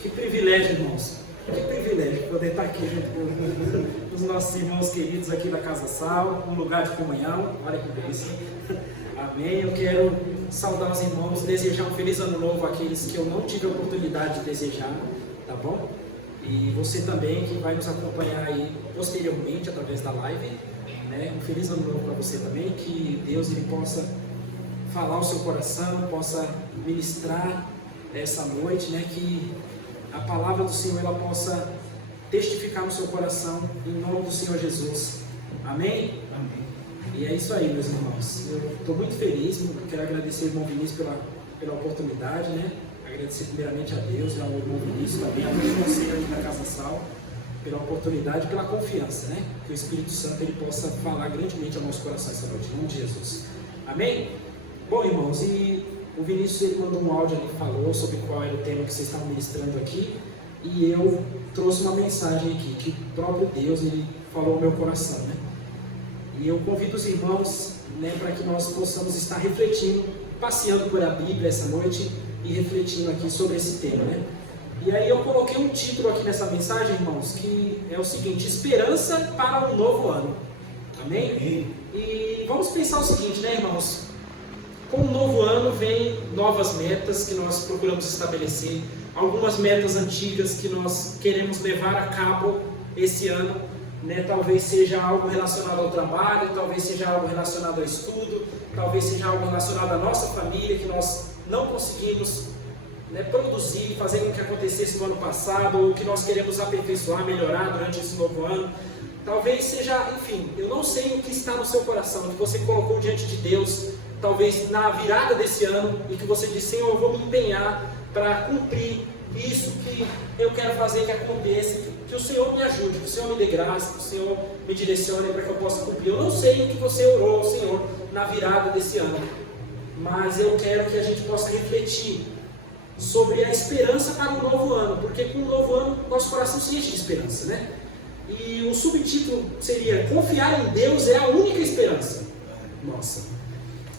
Que privilégio, irmãos. Que privilégio poder estar aqui junto com os nossos irmãos queridos aqui da Casa Sal, um lugar de comunhão. Olha que delícia. Amém. Eu quero saudar os irmãos, desejar um feliz ano novo àqueles que eu não tive a oportunidade de desejar, tá bom? E você também que vai nos acompanhar aí posteriormente através da live, né? Um feliz ano novo para você também, que Deus ele possa falar ao seu coração, possa ministrar essa noite, né? Que a palavra do Senhor ela possa testificar no seu coração, em nome do Senhor Jesus. Amém? Amém. E é isso aí, meus irmãos. Eu estou muito feliz, quero agradecer ao irmão Vinícius pela oportunidade, né? Agradecer primeiramente a Deus e ao irmão Vinícius também, a todos vocês aqui da Casa Sal, pela oportunidade e pela confiança, né? Que o Espírito Santo ele possa falar grandemente ao nosso coração essa noite, em nome de Jesus. Amém? Bom, irmãos, e o Vinícius ele mandou um áudio ali, falou sobre qual era o tema que vocês estavam ministrando aqui, e eu trouxe uma mensagem aqui, que o próprio Deus ele falou ao meu coração, né? E eu convido os irmãos, né, para que nós possamos estar refletindo, passeando por a Bíblia essa noite e refletindo aqui sobre esse tema, né? E aí eu coloquei um título aqui nessa mensagem, irmãos, que é o seguinte: esperança para um novo ano. Amém? E vamos pensar o seguinte, né, irmãos? Com o novo ano vem novas metas que nós procuramos estabelecer, algumas metas antigas que nós queremos levar a cabo esse ano, né? Talvez seja algo relacionado ao trabalho, talvez seja algo relacionado ao estudo, talvez seja algo relacionado à nossa família que nós não conseguimos, né, produzir, fazer com que acontecesse no ano passado, ou que nós queremos aperfeiçoar, melhorar durante esse novo ano. Talvez seja, enfim, eu não sei o que está no seu coração, o que você colocou diante de Deus, talvez na virada desse ano, e que você disse: Senhor, eu vou me empenhar para cumprir isso que eu quero fazer que aconteça, que o Senhor me ajude, que o Senhor me dê graça, que o Senhor me direcione para que eu possa cumprir. Eu não sei o que você orou ao Senhor na virada desse ano, mas eu quero que a gente possa refletir sobre a esperança para um novo ano, porque com um novo ano nosso coração se enche de esperança, né? E o subtítulo seria: confiar em Deus é a única esperança nossa,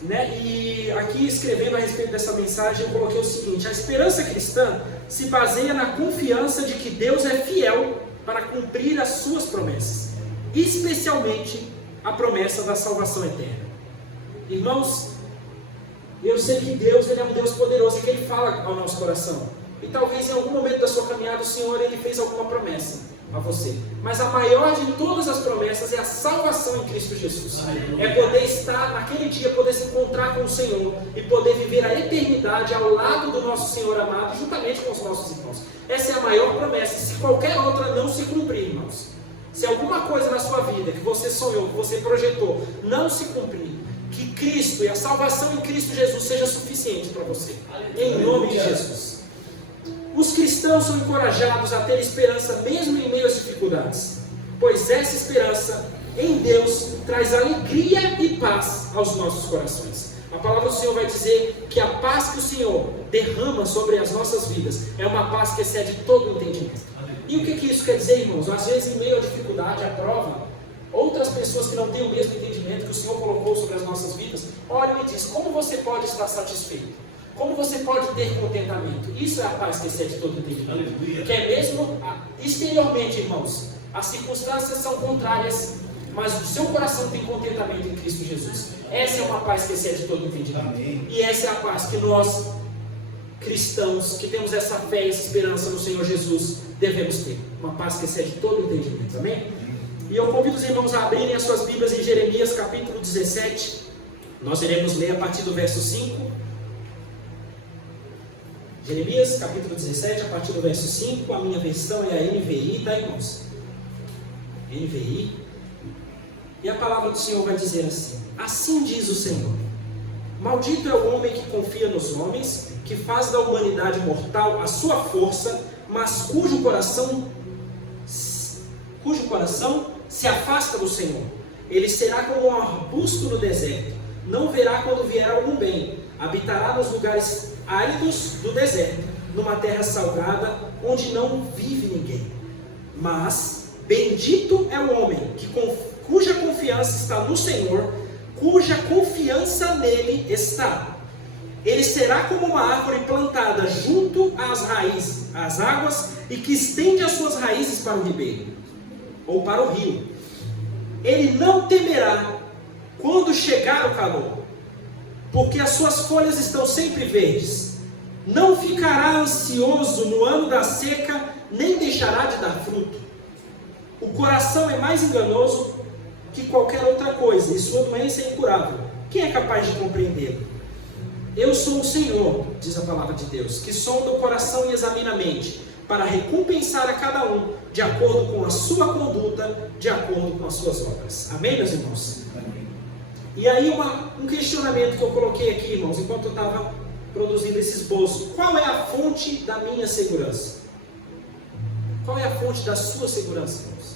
né? E aqui, escrevendo a respeito dessa mensagem, eu coloquei o seguinte: a esperança cristã se baseia na confiança de que Deus é fiel para cumprir as suas promessas, especialmente a promessa da salvação eterna. Irmãos, eu sei que Deus ele é um Deus poderoso e que Ele fala ao nosso coração. E talvez em algum momento da sua caminhada o Senhor ele fez alguma promessa a você. Mas a maior de todas as promessas é a salvação em Cristo Jesus. É poder estar naquele dia, poder se encontrar com o Senhor e poder viver a eternidade ao lado do nosso Senhor amado, juntamente com os nossos irmãos. Essa é a maior promessa. E se qualquer outra não se cumprir, irmãos, se alguma coisa na sua vida que você sonhou, que você projetou, não se cumprir, que Cristo e a salvação em Cristo Jesus seja suficiente para você, em nome de Jesus. Os cristãos são encorajados a ter esperança mesmo em meio às dificuldades, pois essa esperança em Deus traz alegria e paz aos nossos corações. A palavra do Senhor vai dizer que a paz que o Senhor derrama sobre as nossas vidas é uma paz que excede todo o entendimento. E o que isso quer dizer, irmãos? Às vezes, em meio à dificuldade, à prova, outras pessoas que não têm o mesmo entendimento que o Senhor colocou sobre as nossas vidas, olham e dizem: como você pode estar satisfeito? Como você pode ter contentamento? Isso é a paz que excede todo entendimento. Que é mesmo exteriormente, irmãos, as circunstâncias são contrárias, mas o seu coração tem contentamento em Cristo Jesus. Essa é uma paz que excede todo entendimento. E essa é a paz que nós, cristãos, que temos essa fé e essa esperança no Senhor Jesus, devemos ter. Uma paz que excede todo entendimento. Amém? E eu convido os irmãos a abrirem as suas Bíblias em Jeremias capítulo 17. Nós iremos ler a partir do verso 5. Jeremias capítulo 17, a partir do verso 5. A minha versão é a NVI, tá, irmãos? NVI. E a palavra do Senhor vai dizer assim: assim diz o Senhor: maldito é o homem que confia nos homens, que faz da humanidade mortal a sua força, mas cujo coração se afasta do Senhor. Ele será como um arbusto no deserto, não verá quando vier algum bem, habitará nos lugares áridos do deserto, numa terra salgada, onde não vive ninguém. Mas bendito é o homem cuja confiança está no Senhor, cuja confiança nele está. Ele será como uma árvore plantada junto a as águas e que estende as suas raízes para o ribeiro, ou para o rio. Ele não temerá quando chegar o calor, porque as suas folhas estão sempre verdes. Não ficará ansioso no ano da seca, nem deixará de dar fruto. O coração é mais enganoso que qualquer outra coisa, e sua doença é incurável. Quem é capaz de compreendê-lo? Eu sou o Senhor, diz a palavra de Deus, que sonda o coração e examina a mente, para recompensar a cada um, de acordo com a sua conduta, de acordo com as suas obras. Amém, meus irmãos? Amém. E aí um questionamento que eu coloquei aqui, irmãos, enquanto eu estava produzindo esse esboço. Qual é a fonte da minha segurança? Qual é a fonte da sua segurança, irmãos?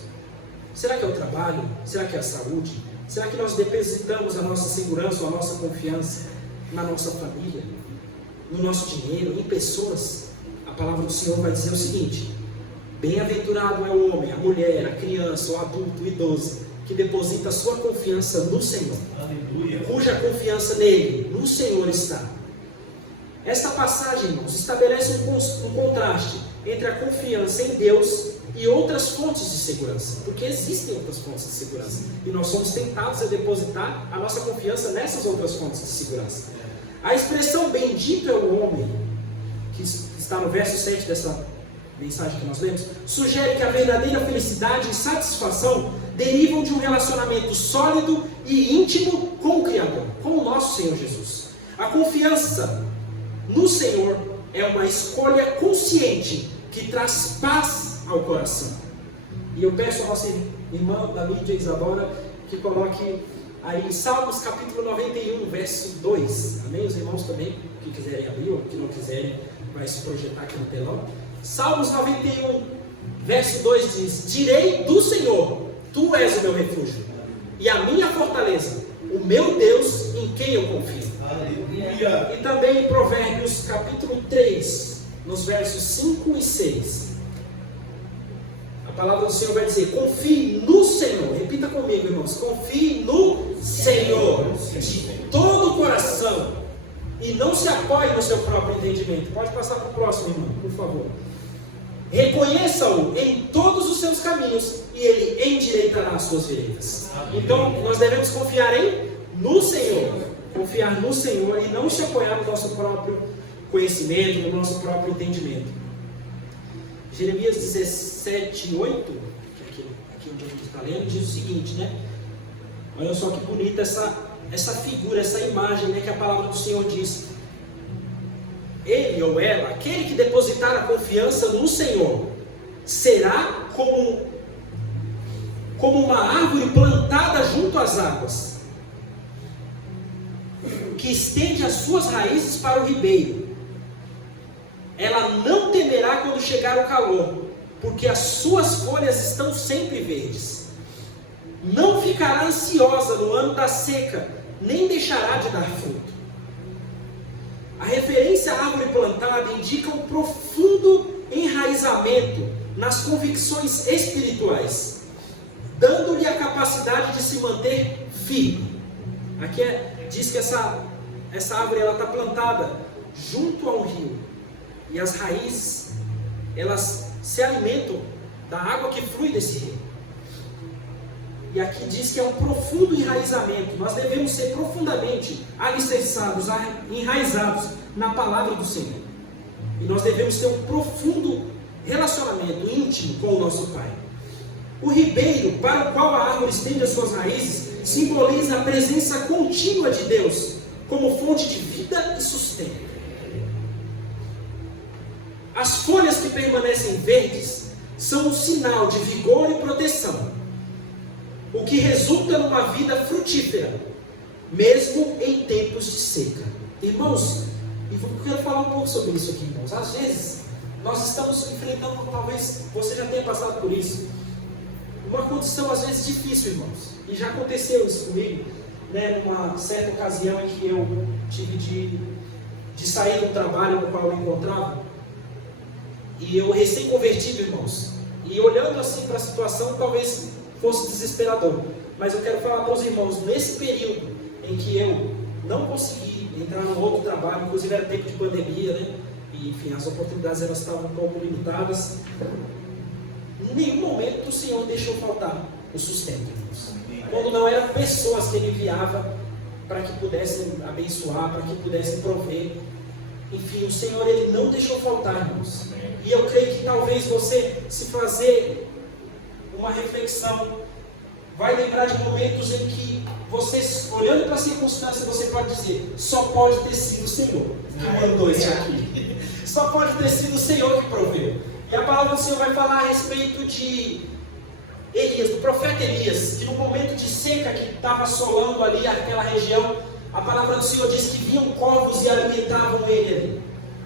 Será que é o trabalho? Será que é a saúde? Será que nós depositamos a nossa segurança ou a nossa confiança na nossa família, no nosso dinheiro, em pessoas? A palavra do Senhor vai dizer o seguinte: bem-aventurado é o homem, a mulher, a criança, o adulto, o idoso, que deposita a sua confiança no Senhor. Aleluia. Cuja confiança nele, no Senhor está. Esta passagem, irmãos, estabelece um contraste entre a confiança em Deus e outras fontes de segurança, porque existem outras fontes de segurança, e nós somos tentados a depositar a nossa confiança nessas outras fontes de segurança. A expressão bendito é o homem, que está no verso 7 dessa mensagem que nós lemos, sugere que a verdadeira felicidade e satisfação derivam de um relacionamento sólido e íntimo com o Criador, com o nosso Senhor Jesus. A confiança no Senhor é uma escolha consciente que traz paz ao coração. E eu peço a nossa irmã da mídia Isadora que coloque aí Salmos capítulo 91, verso 2. Amém? Os irmãos também, que quiserem abrir ou que não quiserem, vai se projetar aqui no telão. Salmos 91, verso 2 diz: direi do Senhor, tu és o meu refúgio e a minha fortaleza, o meu Deus em quem eu confio. Aleluia. E também em Provérbios capítulo 3, nos versos 5 e 6. A palavra do Senhor vai dizer: confie no Senhor. Repita comigo, irmãos: confie no Senhor de todo o coração e não se apoie no seu próprio entendimento. Pode passar para o próximo, irmão, por favor. Reconheça-o em todos os seus caminhos e ele endireitará as suas veredas. Então nós devemos confiar no Senhor, confiar no Senhor e não se apoiar no nosso próprio conhecimento, no nosso próprio entendimento. Jeremias 17, 8, que é aqui onde a gente está lendo, diz o seguinte, né? Olha só que bonita essa figura, essa imagem, né, que a palavra do Senhor diz: ele ou ela, aquele que depositar a confiança no Senhor, será como uma árvore plantada junto às águas, que estende as suas raízes para o ribeiro. Ela não temerá quando chegar o calor, porque as suas folhas estão sempre verdes. Não ficará ansiosa no ano da seca, nem deixará de dar fruto. A referência à árvore plantada indica um profundo enraizamento nas convicções espirituais, dando-lhe a capacidade de se manter firme. Aqui diz que essa árvore está plantada junto a um rio, e as raízes, elas se alimentam da água que flui desse rio. E aqui diz que é um profundo enraizamento. Nós devemos ser profundamente alicerçados, enraizados na palavra do Senhor. E nós devemos ter um profundo relacionamento íntimo com o nosso Pai. O ribeiro para o qual a árvore estende as suas raízes simboliza a presença contínua de Deus como fonte de vida e sustento. As folhas que permanecem verdes são um sinal de vigor e proteção, o que resulta numa vida frutífera, mesmo em tempos de seca. Irmãos, eu quero falar um pouco sobre isso aqui, irmãos. Às vezes, nós estamos enfrentando, talvez você já tenha passado por isso, uma condição às vezes difícil, irmãos. E já aconteceu isso comigo, né, numa certa ocasião em que eu tive de sair do trabalho no qual eu me encontrava. E eu recém-convertido, irmãos. E olhando assim para a situação, talvez fosse desesperador. Mas eu quero falar para os irmãos, nesse período em que eu não consegui entrar no outro trabalho, inclusive era tempo de pandemia, né? E enfim, as oportunidades elas estavam um pouco limitadas. Em nenhum momento o Senhor deixou faltar o sustento, irmãos. Quando não eram pessoas que Ele enviava para que pudessem abençoar, para que pudessem prover. Enfim, o Senhor Ele não deixou faltar, irmãos. E eu creio que talvez você, se fazer uma reflexão, vai lembrar de momentos em que você, olhando para a circunstância, você pode dizer: só pode ter sido o Senhor que mandou isso aqui. Só pode ter sido o Senhor que proveu. E a palavra do Senhor vai falar a respeito de Elias, do profeta Elias, que no momento de seca que estava assolando ali aquela região, a palavra do Senhor diz que vinham corvos e alimentavam ele ali.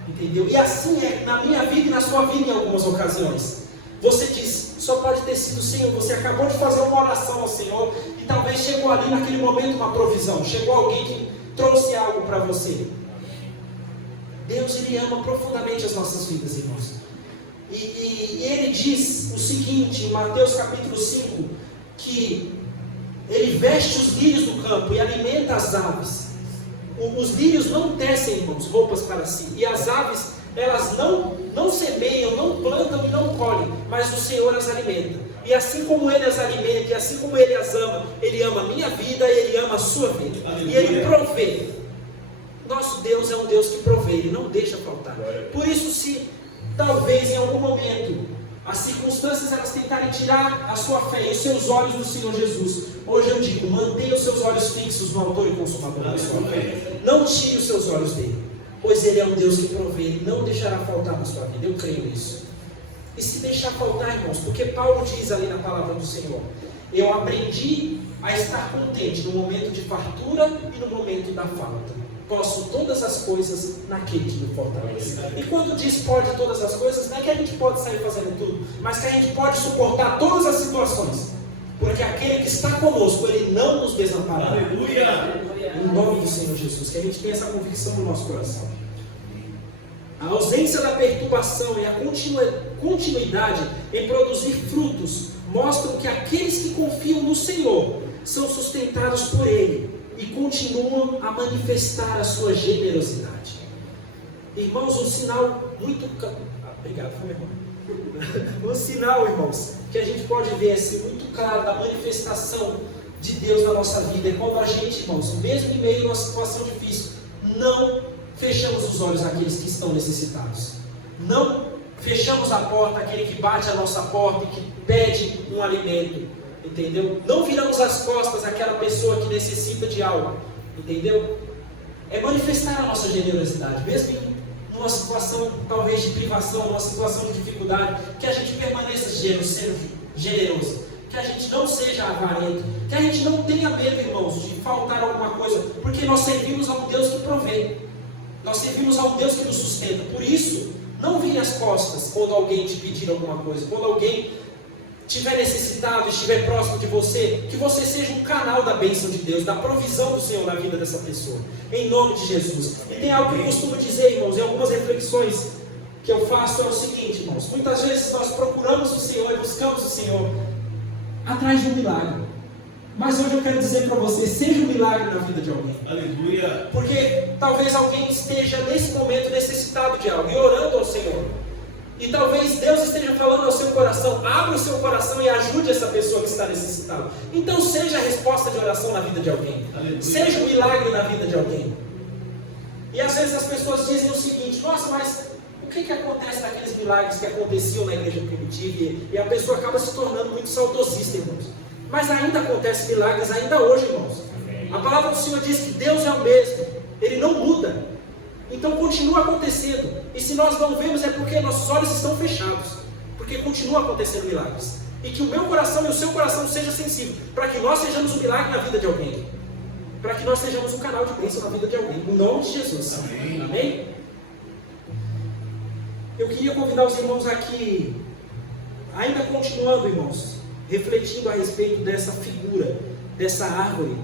Entendeu? E assim é na minha vida e na sua vida em algumas ocasiões. Você diz: só pode ter sido o Senhor. Você acabou de fazer uma oração ao Senhor e talvez chegou ali naquele momento uma provisão. Chegou alguém que trouxe algo para você. Deus, Ele ama profundamente as nossas vidas, irmãos. E Ele diz o seguinte, em Mateus capítulo 5, que Ele veste os lírios do campo e alimenta as aves. Os lírios não tecem, irmãos, roupas para si. E as aves, elas não semeiam, não plantam e não colhem, mas o Senhor as alimenta. E assim como Ele as alimenta, e assim como Ele as ama, Ele ama a minha vida e Ele ama a sua vida. E Ele provê. Nosso Deus é um Deus que provê, Ele não deixa faltar. Por isso, se talvez em algum momento as circunstâncias elas tentarem tirar a sua fé e os seus olhos do Senhor Jesus, hoje eu digo: mantenha os seus olhos fixos no autor e consumador da sua fé. Não tire os seus olhos dele, pois Ele é um Deus que provê, Ele não deixará faltar na sua vida. Eu creio nisso. E se deixar faltar, irmãos, porque Paulo diz ali na palavra do Senhor: eu aprendi a estar contente no momento de fartura e no momento da falta. Posso todas as coisas naquele que me fortalece. E quando diz pode todas as coisas, não é que a gente pode sair fazendo tudo, mas que a gente pode suportar todas as situações, porque aquele que está conosco, Ele não nos desamparará. Aleluia! Em nome do Senhor Jesus, que a gente tenha essa convicção no nosso coração. A ausência da perturbação e a continuidade em produzir frutos mostram que aqueles que confiam no Senhor são sustentados por Ele e continuam a manifestar a sua generosidade. Irmãos, um sinal muito... Obrigado, meu irmão. Um sinal, irmãos, que a gente pode ver assim, muito claro da manifestação de Deus na nossa vida é quando a gente, irmãos, mesmo em meio a uma situação difícil, não fechamos os olhos àqueles que estão necessitados. Não fechamos a porta àquele que bate a nossa porta e que pede um alimento. Entendeu? Não viramos as costas àquela pessoa que necessita de algo. Entendeu? É manifestar a nossa generosidade, mesmo em uma situação talvez de privação, numa situação de dificuldade, que a gente permaneça generoso, que a gente não seja avarento, que a gente não tenha medo, irmãos, de faltar alguma coisa, porque nós servimos a um Deus que provê, nós servimos a um Deus que nos sustenta. Por isso, não vire as costas quando alguém te pedir alguma coisa, quando alguém estiver necessitado, estiver próximo de você, que você seja um canal da bênção de Deus, da provisão do Senhor na vida dessa pessoa, em nome de Jesus. E tem algo que eu costumo dizer, irmãos, em algumas reflexões que eu faço, é o seguinte, irmãos: muitas vezes nós procuramos o Senhor e buscamos o Senhor atrás de um milagre, mas hoje eu quero dizer para você: seja um milagre na vida de alguém. Aleluia! Porque talvez alguém esteja nesse momento necessitado de algo e orando ao Senhor. E talvez Deus esteja falando ao seu coração: abra o seu coração e ajude essa pessoa que está necessitada. Então seja a resposta de oração na vida de alguém. Aleluia. Seja um milagre na vida de alguém. E às vezes as pessoas dizem o seguinte: nossa, mas o que acontece naqueles milagres que aconteciam na igreja primitiva? E a pessoa acaba se tornando muito saudosista, irmãos. Mas ainda acontecem milagres ainda hoje, irmãos. A palavra do Senhor diz que Deus é o mesmo, Ele não muda. Então continua acontecendo. E se nós não vemos, é porque nossos olhos estão fechados, porque continua acontecendo milagres. E que o meu coração e o seu coração seja sensível, para que nós sejamos um milagre na vida de alguém, para que nós sejamos um canal de bênção na vida de alguém, em nome de Jesus. Amém? Amém? Eu queria convidar os irmãos aqui, ainda continuando, irmãos, refletindo a respeito dessa figura, dessa árvore.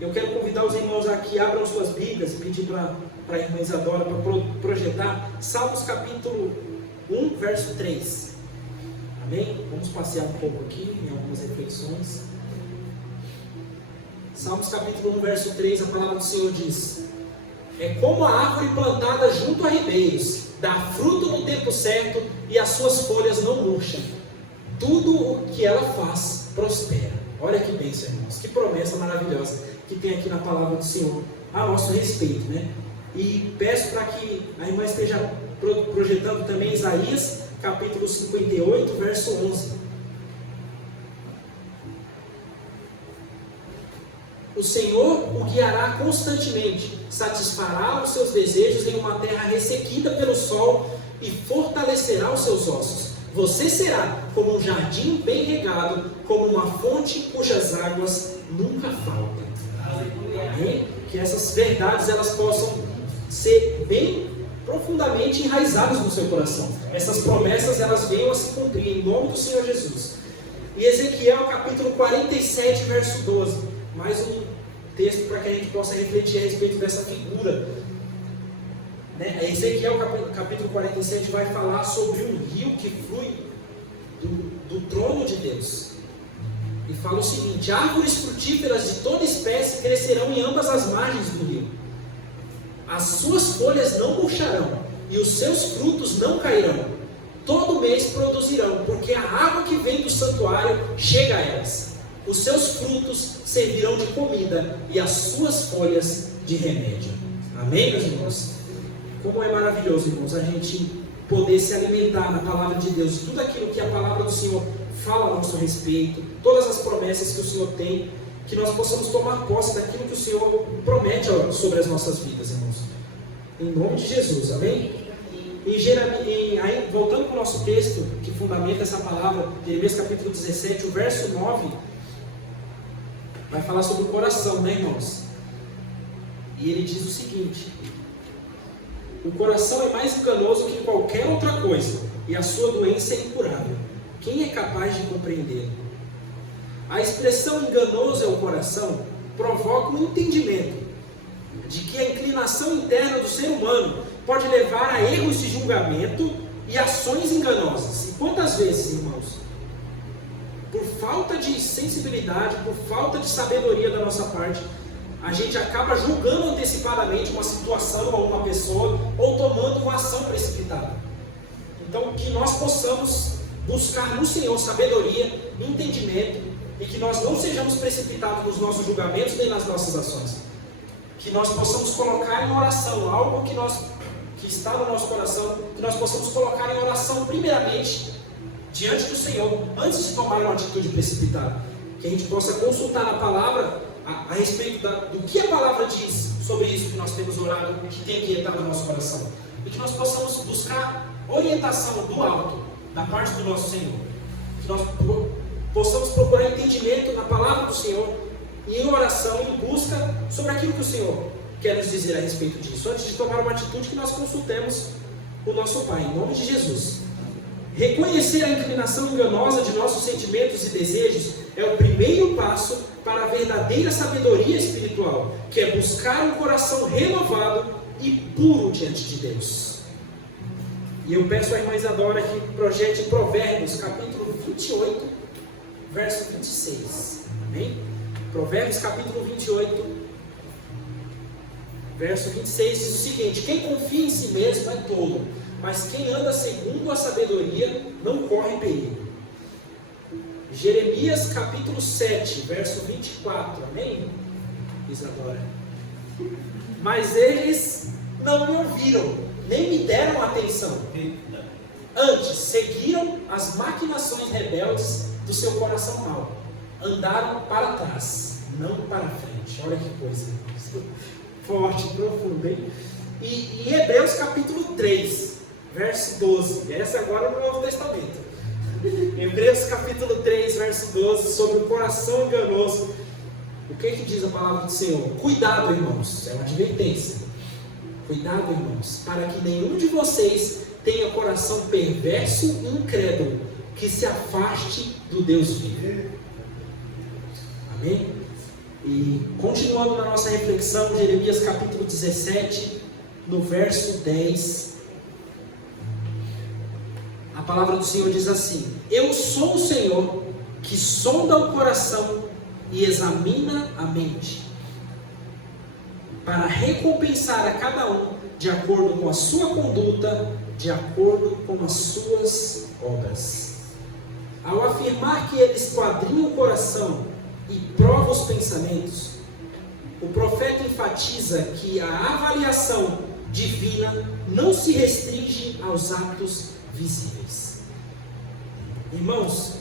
Eu quero convidar os irmãos aqui, abram suas Bíblias e pedir para a irmã Isadora para projetar Salmos capítulo 1, verso 3. Amém? Vamos passear um pouco aqui em algumas reflexões. Salmos capítulo 1, verso 3, a palavra do Senhor diz: é como a árvore plantada junto a ribeiros, dá fruto no tempo certo e as suas folhas não murcham. Tudo o que ela faz prospera. Olha que bênção, irmãos, que promessa maravilhosa que tem aqui na palavra do Senhor a nosso respeito, né? E peço para que a irmã esteja projetando também Isaías, capítulo 58, verso 11. O Senhor o guiará constantemente, satisfará os seus desejos em uma terra ressequida pelo sol e fortalecerá os seus ossos. Você será como um jardim bem regado, como uma fonte cujas águas nunca faltam. Amém? Que essas verdades elas possam ser bem profundamente enraizadas no seu coração. Essas promessas elas venham a se cumprir em nome do Senhor Jesus. E Ezequiel capítulo 47, verso 12. Mais um texto para que a gente possa refletir a respeito dessa figura. Ezequiel capítulo 47 vai falar sobre um rio que flui do trono de Deus. E fala o seguinte: árvores frutíferas de toda espécie crescerão em ambas as margens do rio. As suas folhas não murcharão e os seus frutos não cairão. Todo mês produzirão, porque a água que vem do santuário chega a elas. Os seus frutos servirão de comida e as suas folhas de remédio. Amém, meus irmãos? Como é maravilhoso, irmãos, a gente poder se alimentar na palavra de Deus, tudo aquilo que a palavra do Senhor fala a nosso respeito, todas as promessas que o Senhor tem, que nós possamos tomar posse daquilo que o Senhor promete sobre as nossas vidas, irmãos. Em nome de Jesus, amém? Aí, voltando para o nosso texto, que fundamenta essa palavra, Jeremias capítulo 17, o verso 9, vai falar sobre o coração, né, irmãos? E ele diz o seguinte: o coração é mais enganoso que qualquer outra coisa, e a sua doença é incurável. Quem é capaz de compreendê-lo? A expressão enganoso é o coração provoca um entendimento de que a inclinação interna do ser humano pode levar a erros de julgamento e ações enganosas. E quantas vezes, irmãos, por falta de sensibilidade, por falta de sabedoria da nossa parte, a gente acaba julgando antecipadamente uma situação ou uma pessoa, ou tomando uma ação precipitada. Então, que nós possamos buscar no Senhor sabedoria, entendimento, e que nós não sejamos precipitados nos nossos julgamentos nem nas nossas ações. Que nós possamos colocar em oração algo que está no nosso coração, que nós possamos colocar em oração primeiramente diante do Senhor, antes de tomar uma atitude precipitada. Que a gente possa consultar na palavra a respeito do que a palavra diz sobre isso que nós temos orado, que tem inquietado no nosso coração. E que nós possamos buscar orientação do alto, da parte do nosso Senhor. Que nós possamos procurar entendimento na palavra do Senhor, e em oração, em busca sobre aquilo que o Senhor quer nos dizer a respeito disso. Antes de tomar uma atitude, que nós consultemos o nosso Pai, em nome de Jesus. Reconhecer a inclinação enganosa de nossos sentimentos e desejos é o primeiro passo para a verdadeira sabedoria espiritual, que é buscar um coração renovado e puro diante de Deus. E eu peço à irmã Isadora que projete Provérbios, capítulo 28, verso 26. Amém? Provérbios, capítulo 28, verso 26 diz o seguinte: quem confia em si mesmo é tolo, mas quem anda segundo a sabedoria não corre perigo. Jeremias capítulo 7, verso 24, amém? Isadora. Mas eles não me ouviram, nem me deram atenção. Antes, seguiram as maquinações rebeldes do seu coração mau. Andaram para trás, não para frente. Olha que coisa forte, profunda, hein? E em Hebreus capítulo 3, verso 12. Essa agora é no Novo Testamento. Hebreus capítulo 3, verso 12, sobre o coração enganoso. O que diz a palavra do Senhor? Cuidado, irmãos, é uma advertência. Cuidado, irmãos, para que nenhum de vocês tenha coração perverso e incrédulo, que se afaste do Deus vivo. Amém? E continuando na nossa reflexão, Jeremias capítulo 17, no verso 10, a palavra do Senhor diz assim: eu sou o Senhor que sonda o coração e examina a mente, para recompensar a cada um de acordo com a sua conduta de acordo com as suas obras. Ao afirmar que ele esquadrinha o coração e prova os pensamentos, o profeta enfatiza que a avaliação divina não se restringe aos atos visíveis. Irmãos,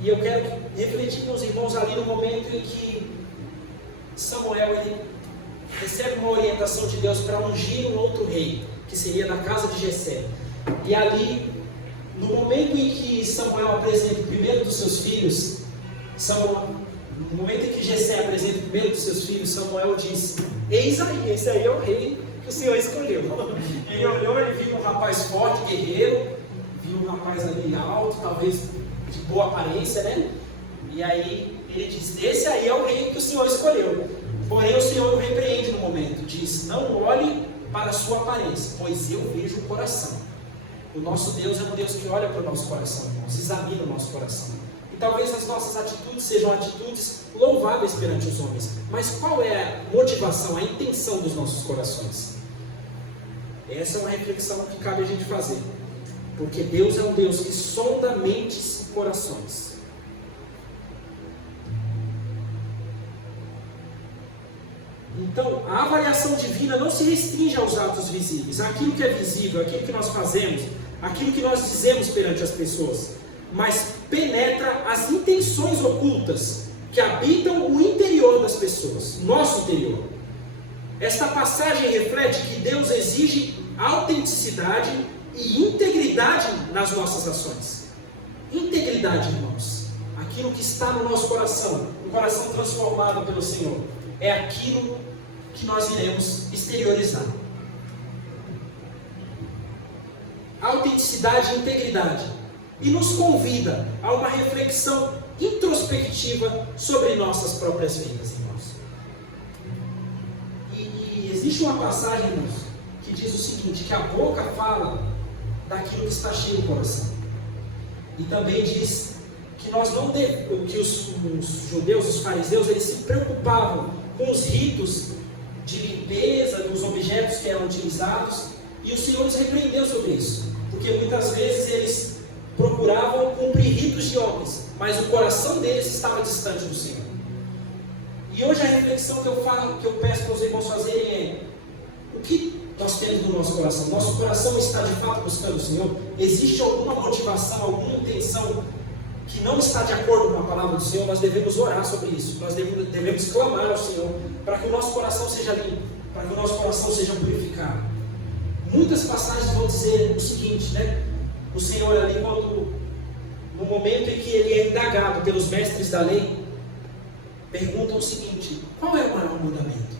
e eu quero refletir com os irmãos ali no momento em que Samuel ele recebe uma orientação de Deus para ungir um outro rei, que seria da casa de Jessé. E ali, no momento em que Samuel apresenta o primeiro dos seus filhos, no momento em que Jessé apresenta o primeiro dos seus filhos, Samuel diz: eis aí, esse aí é o rei que o Senhor escolheu. Ele olhou, ele viu um rapaz forte, guerreiro, viu um rapaz ali alto, talvez de boa aparência, né? E aí ele diz: esse aí é o rei que o Senhor escolheu. Porém o Senhor o repreende no momento, diz: não olhe para a sua aparência, pois eu vejo o coração. O nosso Deus é um Deus que olha para o nosso coração, irmãos, examina o nosso coração. E talvez as nossas atitudes sejam atitudes louváveis perante os homens, mas qual é a motivação, a intenção dos nossos corações? Essa é uma reflexão que cabe a gente fazer, porque Deus é um Deus que sonda mentes e corações. Então, a avaliação divina não se restringe aos atos visíveis, àquilo que é visível, aquilo que nós fazemos, aquilo que nós dizemos perante as pessoas, mas penetra as intenções ocultas que habitam o interior das pessoas, nosso interior. Esta passagem reflete que Deus exige autenticidade e integridade nas nossas ações. Integridade, irmãos, aquilo que está no nosso coração, um coração transformado pelo Senhor, é aquilo que nós iremos exteriorizar. Autenticidade e integridade. E nos convida a uma reflexão introspectiva sobre nossas próprias vidas, irmãos. E existe uma passagem, irmãos, que diz o seguinte, que a boca fala daquilo que está cheio do coração. E também diz que que os judeus, os fariseus, eles se preocupavam com os ritos de limpeza dos objetos que eram utilizados, e o Senhor os repreendeu sobre isso, porque muitas vezes eles procuravam cumprir ritos de homens, mas o coração deles estava distante do Senhor. E hoje a reflexão que eu peço para os irmãos fazerem é: o que nós temos no nosso coração? Nosso coração está de fato buscando o Senhor? Existe alguma motivação, alguma intenção que não está de acordo com a palavra do Senhor? Nós devemos orar sobre isso, nós devemos clamar ao Senhor para que o nosso coração seja limpo, para que o nosso coração seja purificado. Muitas passagens vão dizer o seguinte, né? O Senhor ali, no momento em que ele é indagado pelos mestres da lei, pergunta o seguinte: qual é o maior mandamento?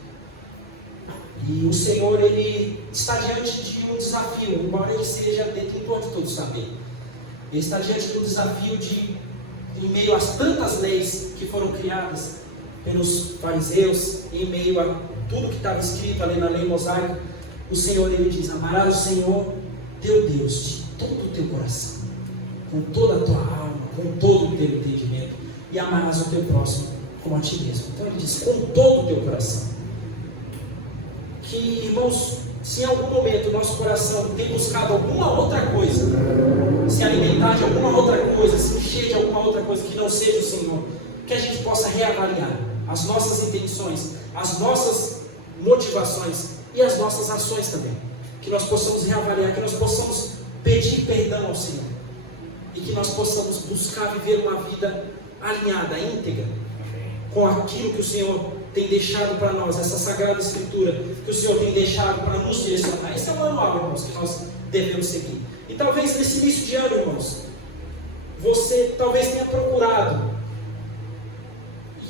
E o Senhor, ele está diante de um desafio, embora ele seja detentor de todo saber. Ele está diante do desafio de, em meio às tantas leis que foram criadas pelos fariseus, em meio a tudo que estava escrito ali na lei mosaica, o Senhor, ele diz: amarás o Senhor teu Deus de todo o teu coração, com toda a tua alma, com todo o teu entendimento, e amarás o teu próximo como a ti mesmo. Então ele diz: com todo o teu coração. Que, irmãos, se em algum momento o nosso coração tem buscado alguma outra coisa, se alimentar de alguma outra coisa, se encher de alguma outra coisa que não seja o Senhor, que a gente possa reavaliar as nossas intenções, as nossas motivações e as nossas ações também. Que nós possamos reavaliar, que nós possamos pedir perdão ao Senhor, e que nós possamos buscar viver uma vida alinhada, íntegra, com aquilo que o Senhor tem deixado para nós, essa sagrada escritura que o Senhor tem deixado para nos direcionar. Esse é o manual, irmãos, que nós devemos seguir. E talvez nesse início de ano, irmãos, você talvez tenha procurado,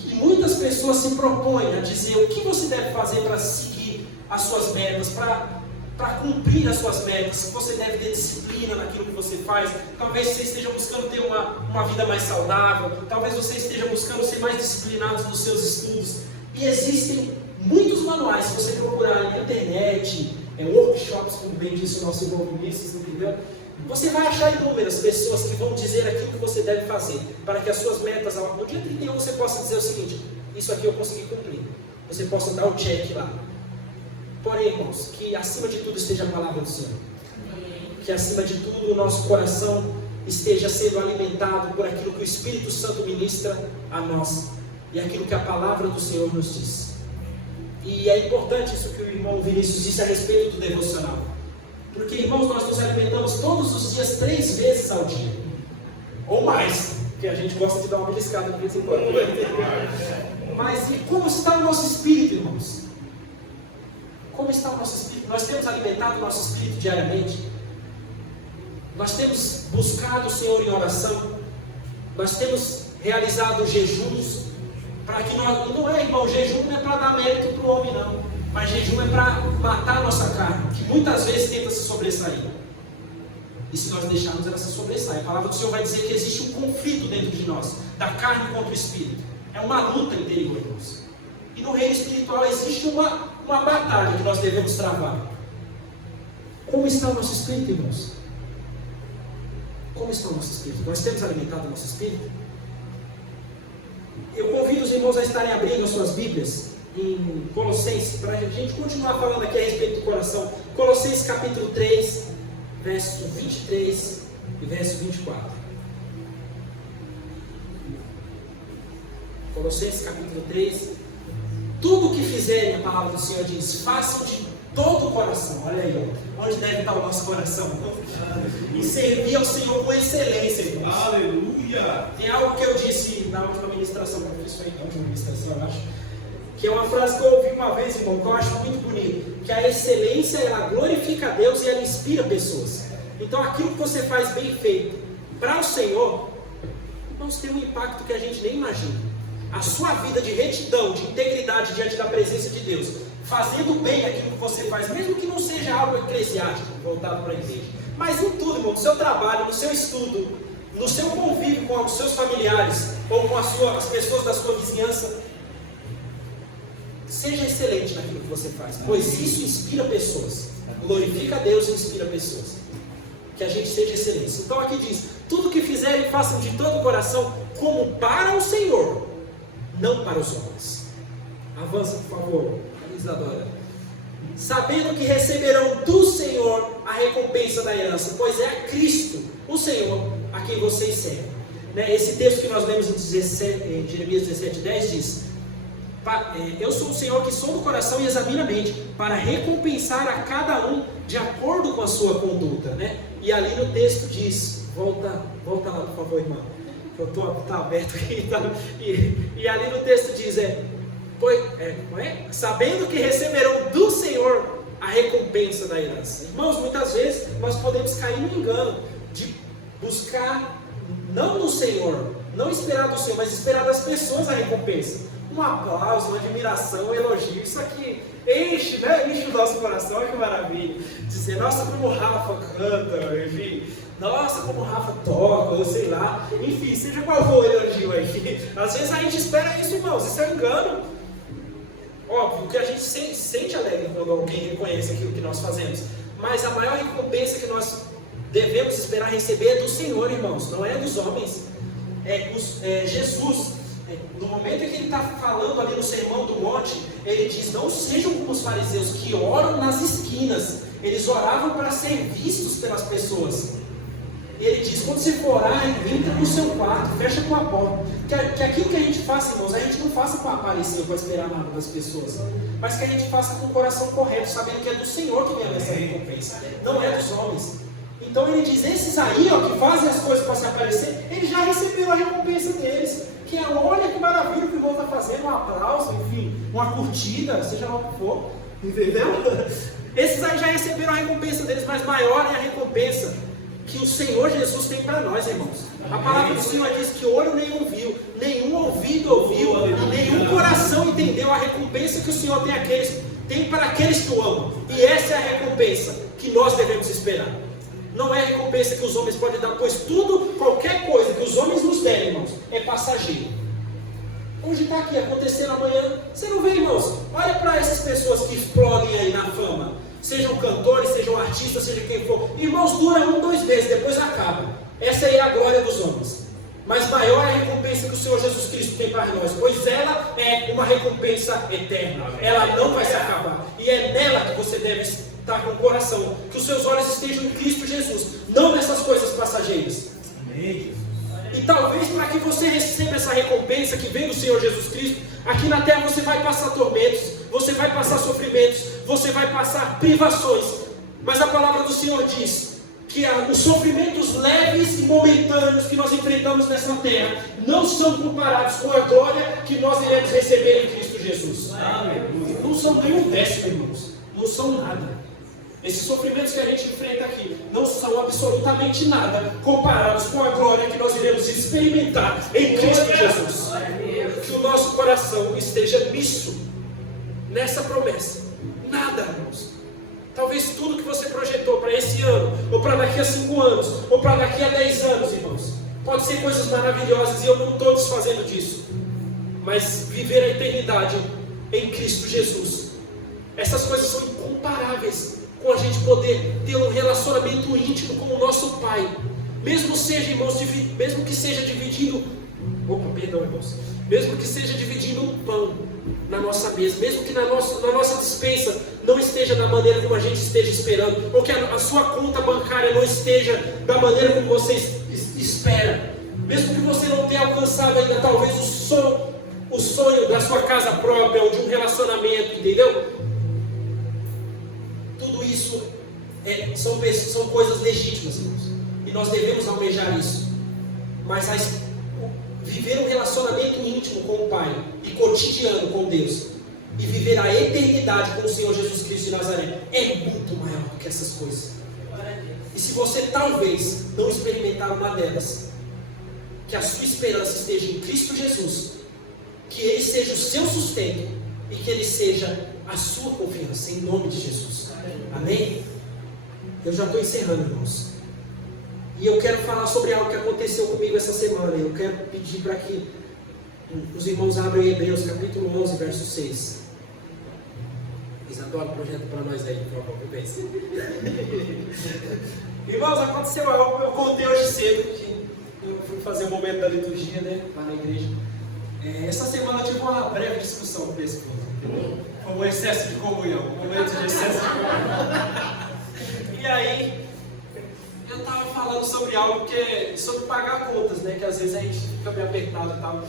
e muitas pessoas se propõem a dizer o que você deve fazer para seguir as suas metas, para cumprir as suas metas. Você deve ter disciplina naquilo que você faz. Talvez você esteja buscando ter uma vida mais saudável, talvez você esteja buscando ser mais disciplinado nos seus estudos. E existem muitos manuais, se você procurar na internet, workshops, como bem disse o nosso irmão Vinícius, entendeu? Você vai achar inúmeras pessoas que vão dizer aquilo que você deve fazer, para que as suas metas, no dia 31, você possa dizer o seguinte: isso aqui eu consegui cumprir. Você possa dar o check lá. Porém, irmãos, que acima de tudo esteja a palavra do Senhor. que acima de tudo o nosso coração esteja sendo alimentado por aquilo que o Espírito Santo ministra a nós e aquilo que a palavra do Senhor nos diz. E é importante isso que o irmão Vinícius disse a respeito do devocional, porque, irmãos, nós nos alimentamos todos os dias 3 vezes ao dia, ou mais, porque a gente gosta de dar uma beliscada de vez em quando. Mas e como está o nosso espírito, irmãos? Como está o nosso espírito? Nós temos alimentado o nosso espírito diariamente? Nós temos buscado o Senhor em oração? Nós temos realizado jejuns? Para que nós, e não é, irmão, jejum não é para dar mérito para o homem, não. Mas jejum é para matar a nossa carne, que muitas vezes tenta se sobressair. E se nós deixarmos ela se sobressair, a palavra do Senhor vai dizer que existe um conflito dentro de nós, da carne contra o espírito. É uma luta interior, irmãos. E no reino espiritual existe uma batalha que nós devemos travar. Como está o nosso espírito, irmãos? Como está o nosso espírito? Nós temos alimentado o nosso espírito? Eu convido os irmãos a estarem abrindo as suas Bíblias em Colossenses, para a gente continuar falando aqui a respeito do coração. Colossenses capítulo 3, verso 23 e verso 24. Colossenses capítulo 3. Tudo o que fizerem, a palavra do Senhor diz, façam de todo o coração. Olha aí, onde deve estar o nosso coração? E servir ao Senhor com excelência, irmãos. Aleluia! Tem algo que eu disse na última ministração, eu acho, que é uma frase que eu ouvi uma vez, irmão, que eu acho muito bonito, que a excelência, ela glorifica a Deus e ela inspira pessoas. Então aquilo que você faz bem feito para o Senhor, irmãos, tem um impacto que a gente nem imagina. A sua vida de retidão, de integridade diante da presença de Deus, fazendo bem aquilo que você faz, mesmo que não seja algo eclesiástico, voltado para a igreja, mas em tudo, irmão, no seu trabalho, no seu estudo, no seu convívio com os seus familiares, ou com as pessoas da sua vizinhança, seja excelente naquilo que você faz, pois isso inspira pessoas, glorifica a Deus e inspira pessoas, que a gente seja excelente. Então aqui diz, tudo que fizerem façam de todo o coração, como para o Senhor, não para os homens. Avança, por favor, Isadora. Sabendo que receberão do Senhor a recompensa da herança, pois é a Cristo, o Senhor, a quem vocês servem. Esse texto que nós lemos em Jeremias 17:10 diz, eu sou o Senhor que sonda o coração e examina a mente, para recompensar a cada um de acordo com a sua conduta. E ali no texto diz, volta lá por favor, irmã, eu estou aberto aqui, e ali no texto diz, sabendo que receberão do Senhor a recompensa da herança. Irmãos, muitas vezes nós podemos cair no engano de buscar, não no Senhor, não esperar do Senhor, mas esperar das pessoas a recompensa. Um aplauso, uma admiração, um elogio, isso aqui enche o nosso coração, olha que maravilha. Dizer, nossa, como o Rafa canta, enfim, nossa, como o Rafa toca, ou sei lá, enfim, seja qual for o elogio aí. Às vezes a gente espera isso, irmãos, isso é um engano. Óbvio que a gente se sente alegre quando alguém reconhece aquilo que nós fazemos, mas a maior recompensa que nós devemos esperar receber é do Senhor, irmãos, não é dos homens. Jesus, no momento em que ele está falando ali no Sermão do Monte, ele diz, não sejam como os fariseus que oram nas esquinas. Eles oravam para ser vistos pelas pessoas. E ele diz, quando você for orar, entra no seu quarto, fecha com a porta. Que aquilo que a gente faça, irmãos, a gente não faça para aparecer, para esperar nada das pessoas, mas que a gente faça com o coração correto, sabendo que é do Senhor que vem essa recompensa, não é dos homens. Então ele diz, esses aí, que fazem as coisas para se aparecer, eles já receberam a recompensa deles. Que é, olha que maravilha que o irmão está fazendo, um aplauso, enfim, uma curtida, seja lá o que for, entendeu? Esses aí já receberam a recompensa deles, mas maior é a recompensa que o Senhor Jesus tem para nós, irmãos. A palavra do Senhor diz que olho nenhum viu, nenhum ouvido ouviu, e nenhum coração entendeu a recompensa que o Senhor tem para aqueles que o amam. E essa é a recompensa que nós devemos esperar. Não é a recompensa que os homens podem dar, pois qualquer coisa que os homens nos derem, irmãos, é passageiro. Hoje está aqui, acontecendo amanhã, você não vê, irmãos? Olha para essas pessoas que explodem aí na fama, sejam cantores, sejam artistas, seja quem for. Irmãos, dura 1, 2 meses, depois acaba. Essa aí é a glória dos homens. Mas maior é a recompensa que o Senhor Jesus Cristo tem para nós, pois ela é uma recompensa eterna. Ela não vai se acabar. E é nela que você deve está com o coração, que os seus olhos estejam em Cristo Jesus, não nessas coisas passageiras. Amém. E talvez para que você receba essa recompensa que vem do Senhor Jesus Cristo, aqui na terra você vai passar tormentos, você vai passar sofrimentos, você vai passar privações, mas a palavra do Senhor diz que os sofrimentos leves e momentâneos que nós enfrentamos nessa terra não são comparados com a glória que nós iremos receber em Cristo Jesus. Não são nem um décimo, irmãos, não são nada. Esses sofrimentos que a gente enfrenta aqui não são absolutamente nada comparados com a glória que nós iremos experimentar em Cristo Jesus. Que o nosso coração esteja nisso, nessa promessa. Nada, irmãos. Talvez tudo que você projetou para esse ano, ou para daqui a 5 anos, ou para daqui a 10 anos, irmãos, pode ser coisas maravilhosas e eu não estou desfazendo disso. Mas viver a eternidade em Cristo Jesus, essas coisas são incomparáveis com a gente poder ter um relacionamento íntimo com o nosso Pai, mesmo seja, irmãos, mesmo que seja dividindo, irmãos, mesmo que seja dividindo um pão na nossa mesa, mesmo que na nossa despensa não esteja da maneira como a gente esteja esperando, ou que a sua conta bancária não esteja da maneira como você espera, mesmo que você não tenha alcançado ainda talvez o sonho da sua casa própria ou de um relacionamento, entendeu? Tudo isso são coisas legítimas, irmãos, e nós devemos almejar isso, mas viver um relacionamento íntimo com o Pai e cotidiano com Deus e viver a eternidade com o Senhor Jesus Cristo de Nazaré é muito maior do que essas coisas. E se você talvez não experimentar uma delas, que a sua esperança esteja em Cristo Jesus, que Ele seja o seu sustento e que Ele seja a sua confiança, em nome de Jesus. Amém? Eu já estou encerrando, irmãos. E eu quero falar sobre algo que aconteceu comigo essa semana. Eu quero pedir para que os irmãos abram Hebreus capítulo 11, verso 6. Isadora, projeto para nós aí, por favor, irmãos, aconteceu algo. Eu contei hoje cedo que eu fui fazer o momento da liturgia, né, lá na igreja. Essa semana eu tive uma breve discussão com a minha esposa. Foi um excesso de comunhão, um momento de excesso de comunhão. E aí eu estava falando sobre algo sobre pagar contas, né? Que às vezes a gente fica meio apertado e tal.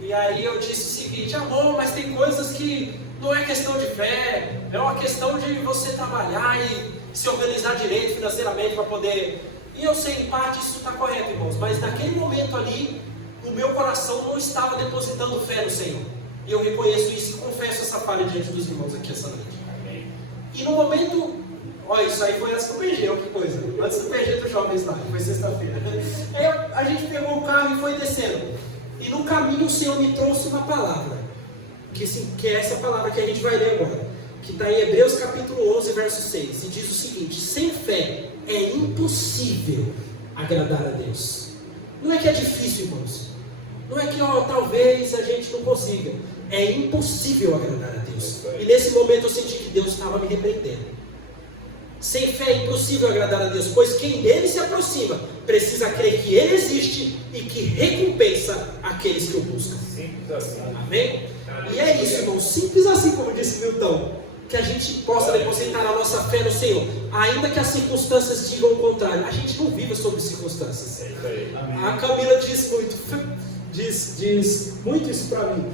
E aí eu disse o seguinte: amor, mas tem coisas que não é questão de fé, é uma questão de você trabalhar e se organizar direito financeiramente para poder. E eu sei, em parte isso está correto, irmãos, mas naquele momento ali, o meu coração não estava depositando fé no Senhor. E eu reconheço isso e confesso essa falha diante dos irmãos aqui essa noite. E no momento. Olha, isso aí foi antes do PG, olha que coisa. Antes do PG dos jovens lá, foi sexta-feira. Aí a gente pegou o carro e foi descendo. E no caminho o Senhor me trouxe uma palavra. Que é essa palavra que a gente vai ler agora. Que está em Hebreus capítulo 11, verso 6. E diz o seguinte: sem fé é impossível agradar a Deus. Não é que é difícil, irmãos. Não é que talvez a gente não consiga. É impossível agradar a Deus. E nesse momento eu senti que Deus estava me repreendendo. Sem fé é impossível agradar a Deus, pois quem dele se aproxima precisa crer que Ele existe e que recompensa aqueles que o buscam. Simples assim. Amém? E é isso, irmão, simples assim, como disse Milton, que a gente possa depositar a nossa fé no Senhor, ainda que as circunstâncias digam o contrário. A gente não vive sobre circunstâncias. A Camila diz muito isso para mim.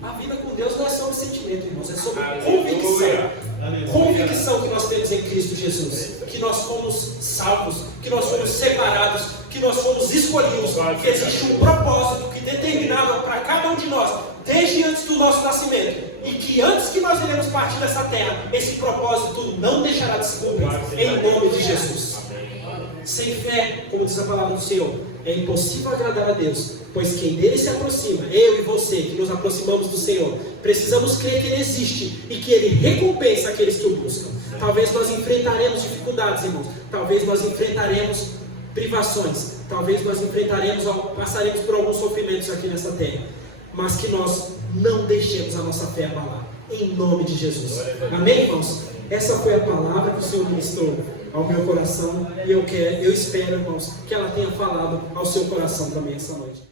A vida com Deus não é sobre sentimento, irmãos, é sobre convicção. Convicção que nós temos em Cristo Jesus, que nós fomos salvos, que nós fomos separados, que nós fomos escolhidos, que existe um propósito que determinado para cada um de nós, desde antes do nosso nascimento, e que antes que nós iremos partir dessa terra, esse propósito não deixará de se cumprir, em nome de Jesus. Sem fé, como diz a palavra do Senhor, é impossível agradar a Deus, pois quem dele se aproxima, eu e você, que nos aproximamos do Senhor, precisamos crer que Ele existe e que Ele recompensa aqueles que o buscam. Talvez nós enfrentaremos dificuldades, irmãos, talvez nós enfrentaremos privações, talvez nós passaremos por alguns sofrimentos aqui nessa terra, mas que nós não deixemos a nossa fé abalar, em nome de Jesus. Amém, irmãos? Essa foi a palavra que o Senhor ministrou ao meu coração e eu espero, irmãos, que ela tenha falado ao seu coração também essa noite.